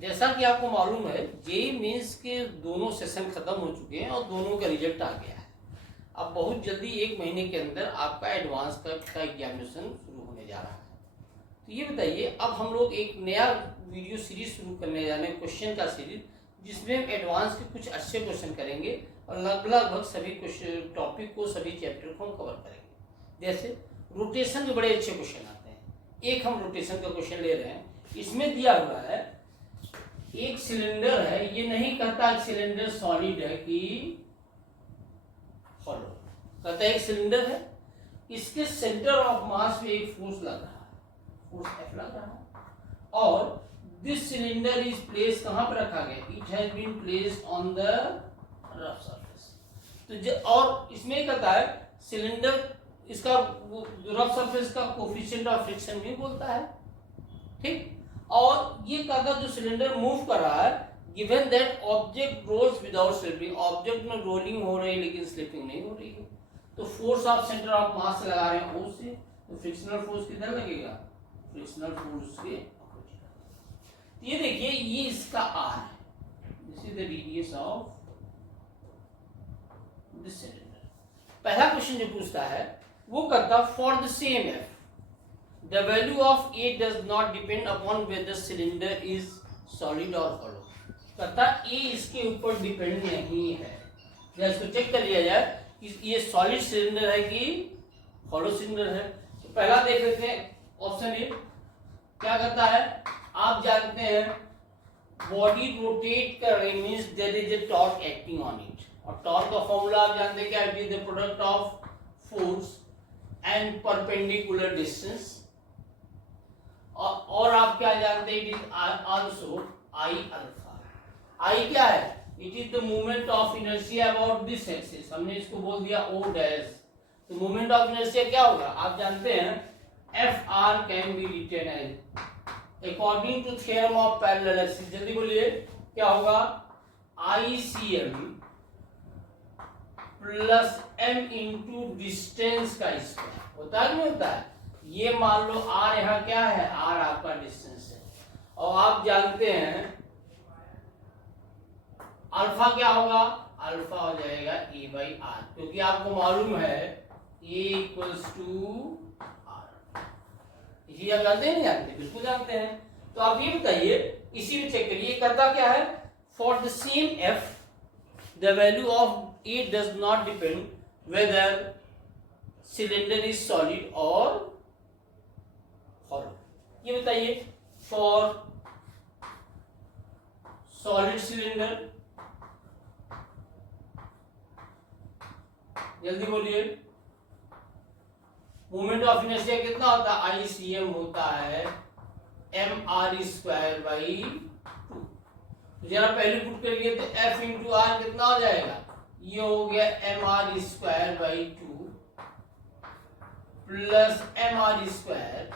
जैसा कि आपको मालूम है जेई मेंस के दोनों सेशन खत्म हो चुके हैं और दोनों का रिजल्ट आ गया है। अब बहुत जल्दी 1 महीने के अंदर आपका एडवांस का एग्जामिनेशन शुरू होने जा रहा है। तो ये बताइए, अब हम लोग एक नया वीडियो सीरीज शुरू करने जा रहे हैं, क्वेश्चन का सीरीज, जिसमें हम एडवांस के कुछ अच्छे क्वेश्चन करेंगे और लगभग सभी क्वेश्चन टॉपिक को, सभी चैप्टर को हम कवर करेंगे। जैसे रोटेशन के बड़े अच्छे क्वेश्चन आते हैं। एक हम रोटेशन का क्वेश्चन ले रहे हैं, इसमें दिया हुआ है एक सिलेंडर है, ये नहीं कहता सिलेंडर सॉलिड है कि हॉलो, कहता है एक सिलेंडर है, इसके सेंटर ऑफ मास में एक फोर्स लग रहा है, फोर्स एफ लग रहा है, और दिस सिलेंडर इज प्लेस कहां पर रखा गया, it has been placed on the rough surface. तो और इसमें कहता है सिलेंडर, इसका रफ सरफेस का कोफिशिएंट ऑफ फ्रिक्शन भी बोलता है, ठीक। और ये कहता जो सिलेंडर मूव कर रहा है, given that object rolls without slipping, object में रोलिंग हो रही है लेकिन स्लिपिंग नहीं हो रही है। तो force of centre of mass लगा रहे हैं O से, तो फ्रिक्शनल फोर्स किधर लगेगा, फ्रिक्शनल फोर्स के अपोजिट। ये देखिए, ये इसका R है, this is the radius of this cylinder. पहला क्वेश्चन जो पूछता है वो करता for the same F the value of A does not depend upon whether cylinder is solid or hollow। कहता A इसके ऊपर डिपेंड नहीं है। जब इसको चेक कर लिया जाए कि ये सॉलिड सिलेंडर है कि हॉलो सिलेंडर है। तो पहला देख लेते हैं, ऑप्शन ए क्या करता है, आप जानते हैं बॉडी रोटेट कर रही means there is a torque acting on it, और टॉर्क का फॉर्मूला आप जानते हैं क्या, it is the product of force and perpendicular distance. और आप क्या जानते हैं, it is also I alpha. I क्या है, it is the movement of inertia about this axis, हमने इसको बोल दिया O डैश। तो मूवमेंट ऑफ इनर्शिया क्या होगा, आप जानते हैं F R can be written as according to theorem of parallel axis. जल्दी बोलिए क्या होगा, ICM plus m into distance का स्क्वायर होता है कि नहीं होता है। ये मान लो R यहाँ क्या है, R आपका डिस्टेंस है, और आप जानते हैं अल्फा क्या होगा, अल्फा हो जाएगा A बाई R, क्योंकि आपको मालूम है A इक्वल्स टू R। ये आप जानते हैं नहीं जानते, बिल्कुल जानते हैं। तो आप ये बताइए, इसी में चेक करिए, करता क्या है, for the same F the value of A does not depend whether cylinder is solid और हॉलो। ये बताइए फॉर सॉलिड सिलेंडर, जल्दी बोलिए, मोमेंट ऑफ इनर्शिया कितना होता है, ICM होता है mr स्क्वायर बाई 2। जरा पहले पुट करिए तो F इंटू आर कितना हो जाएगा, ये हो गया mr square by 2 plus mr square,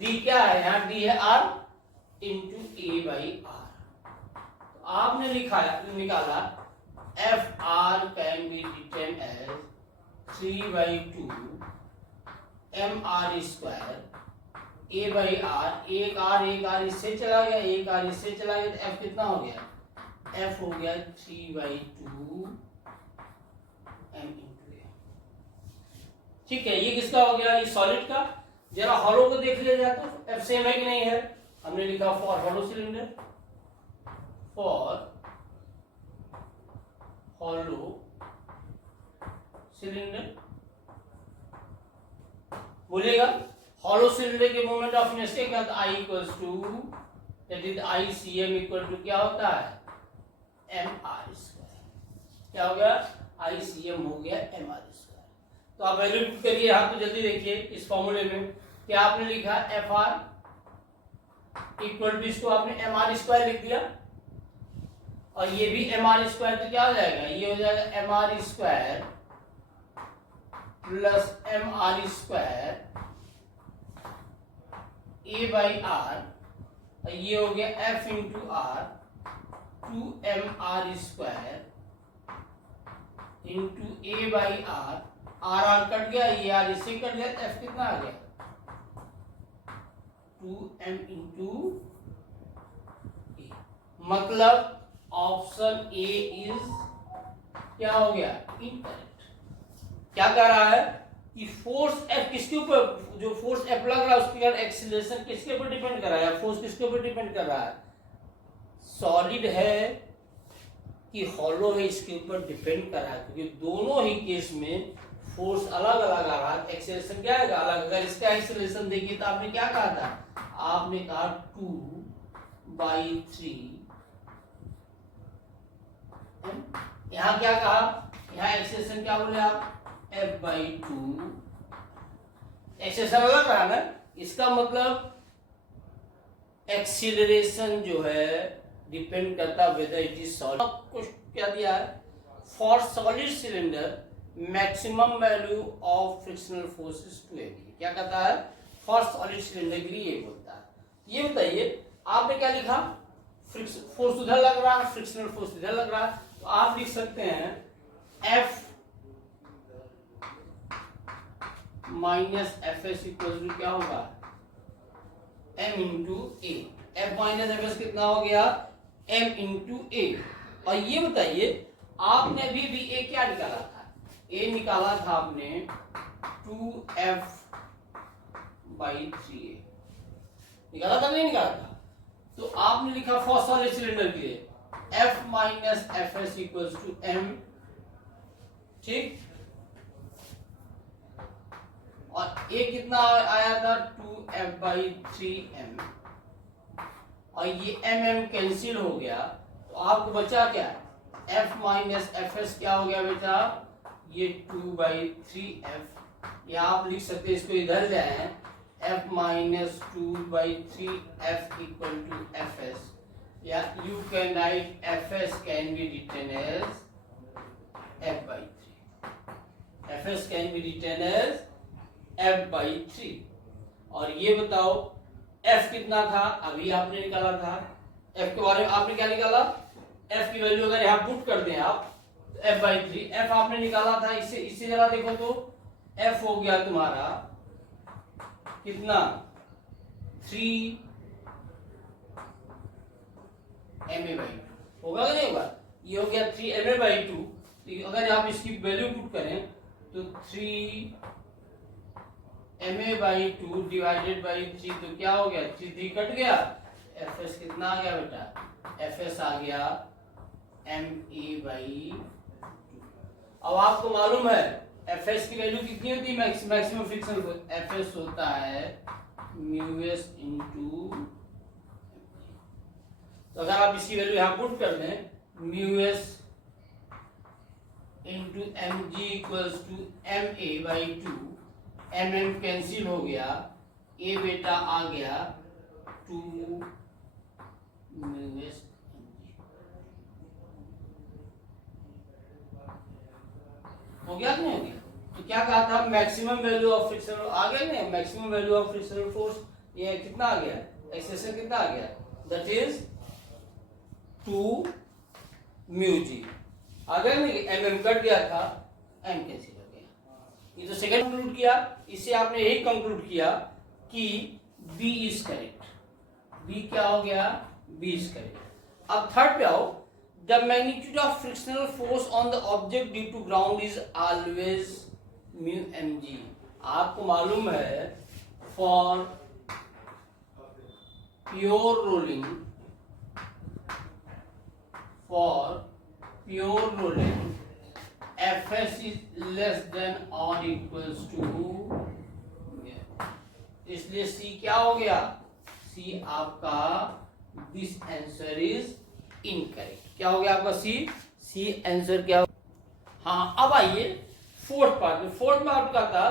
D क्या है यहाँ, डी है R into A by R। तो आपने निकाला F R can be written as 3/2 mr square A by R। एक R इससे चला गया, एक R इससे चला गया, तो F कितना हो गया, F हो गया 3/2 m इंटू A। ठीक है, ये किसका हो गया, ये सॉलिड का। जरा हॉलो को देख लिया जाए तो F सेम है कि नहीं है, हमने लिखा for hollow cylinder, for hollow cylinder, बोलिएगा हॉलो सिलेंडर के मोमेंट ऑफ इनर्शिया क्या होता है, I equals to that is ICM equal to क्या होता है, mr स्क्वायर। क्या हो गया, ICM हो गया mr स्क्वायर। तो आप वैल्यू पुट करिए यहाँ, तो जल्दी देखिए इस फॉर्मूले में क्या आपने लिखा, एफ आर इक्वल टू, इसको आपने mr स्क्वायर लिख दिया, और ये भी mr स्क्वायर, तो क्या हो जाएगा, ये हो जाएगा mr square plus mr square A by R, और ये हो गया F into R 2mr square into A by R। R cut गया, ये R इससे कट गया, तो F कितना आ गया, 2m इंटू ए। मतलब ऑप्शन ए इज क्या हो गया, इनकरेक्ट। क्या कह रहा है कि फोर्स एफ किसके ऊपर, जो फोर्स एफ लग रहा है उसके कारण एक्सीलरेशन किसके ऊपर डिपेंड कर रहा है, फोर्स किसके ऊपर डिपेंड कर रहा है, सॉलिड है कि हॉलो है इसके ऊपर डिपेंड कर रहा है, क्योंकि दोनों ही केस में फोर्स अलग अलग आ रहा है, एक्सीलरेशन क्या आएगा अलग। अगर इसका एक्सीलरेशन देखिए तो आपने क्या कहा था, आपने कहा 2/3, यहां क्या कहा, यहां एक्सेलेरेशन क्या बोले आप, F/2। एक्सेलेरेशन अलग रहा ना, इसका मतलब एक्सीलरेशन जो है डिपेंड करता वेदर इट इज सॉलिड। कुछ क्या दिया है, for solid cylinder maximum value of frictional force is 2 MPa। क्या कहता है, फॉर सॉलिड सिलेंडर के लिए ये बोलता है। ये बताइए आपने क्या लिखा, फोर्स उधर लग रहा है, फ्रिक्शनल फोर्स इधर लग रहा है, तो आप लिख सकते हैं F minus F S equal to क्या होगा, m into A. F minus F S कितना हो गया, m इंटू ए। और ये बताइए आपने अभी भी ए क्या निकाला था, ए निकाला था आपने 2F/3a निकाला था, नहीं निकाला था, तो आपने लिखा फॉर सॉलिड सिलेंडर के लिए F minus F S equal to m, ठीक। और ए कितना आया था 2F/3m, और ये mm कैंसिल हो गया, तो आपको बचा क्या, F माइनस एफ एस क्या हो गया बेटा, ये 2/3f। या आप लिख सकते हैं इसको इधर ले आए, F minus 2/3f equal to F S, या you can write F S can be written as F/3। F S can be written as F/3। और ये बताओ F कितना था, अभी आपने निकाला था, F के बारे में आपने क्या निकाला, F की वैल्यू अगर यहाँ पुट कर दें आप तो F/3, F आपने निकाला था, इससे जरा देखो तो F हो गया तुम्हारा कितना 3ma/2 होगा कि नहीं होगा, ये हो गया 3ma/2। तो अगर आप इसकी वैल्यू पुट करें तो 3ma/2 डिवाइडेड बाई 3, तो क्या हो गया, 3 कट गया, एफ एस कितना आ गया बेटा, एफ एस आ गया ma/2। अब आपको मालूम है एफ एस की वैल्यू कितनी होती है, maximum friction force, F S होता है μs इंटू। तो अगर आप इसकी वैल्यू यहाँ पुट कर दें, μs into mg equals to ma/2, mm cancel हो गया, a बेटा आ गया 2 μs। हो गया कि नहीं हो गया, तो क्या कहा था, मैक्सिमम वैल्यू ऑफ फ्रिक्शनल आ गया नहीं, maximum value of frictional force ये कितना आ गया, एक्सेलेरेशन कितना आ गया, दैट इज 2 μg आ गया नहीं, mm कट गया था, m कैंसिल हो गया। ये तो सेकंड कंक्लूड किया, इससे आपने यही कंक्लूड किया कि B इज करेक्ट। B क्या हो गया, B इज करेक्ट। अब थर्ड पे आओ, the magnitude of frictional force on the object due to ground is always mu mg। आपको मालूम है for pure rolling fs is less than or equals to, इसलिए c क्या हो गया, c आपका दिस आंसर इज इनकरेक्ट। क्या हो गया आपका सी आंसर क्या। हाँ अब आइए फोर्थ पार्ट में। फोर्थ में आपका था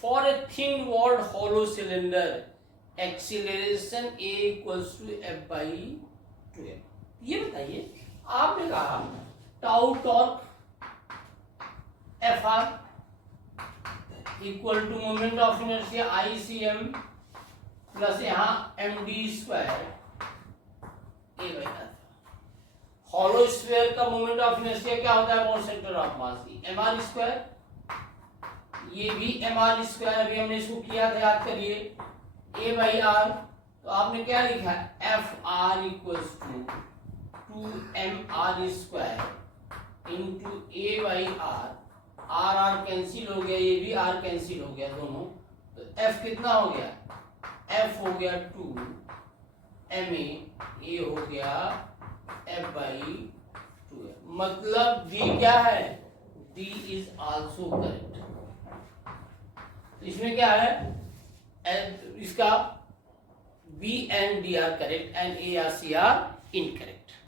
for a thin walled hollow cylinder acceleration a equals to F/2m। ये बताइए आपने कहा tau torque Fr equal to moment of inertia ICM plus यहाँ md²। हॉलो स्फीयर का मोमेंट ऑफ इनर्शिया क्या होता है, upon centre of mass mr²। ये भी mr², अभी हमने इसको किया था, याद करिए a/r तो आपने क्या लिखा है, F R equals to 2mr square into A by R R cancel हो गया, ये भी आर कैंसिल हो गया दोनों, तो एफ कितना हो गया, एफ हो गया 2 एम ए हो गया एफ बाई 2, मतलब डी क्या है, डी इज आल्सो करेक्ट। इसमें क्या है, इसका B and D are correct and A or C are incorrect.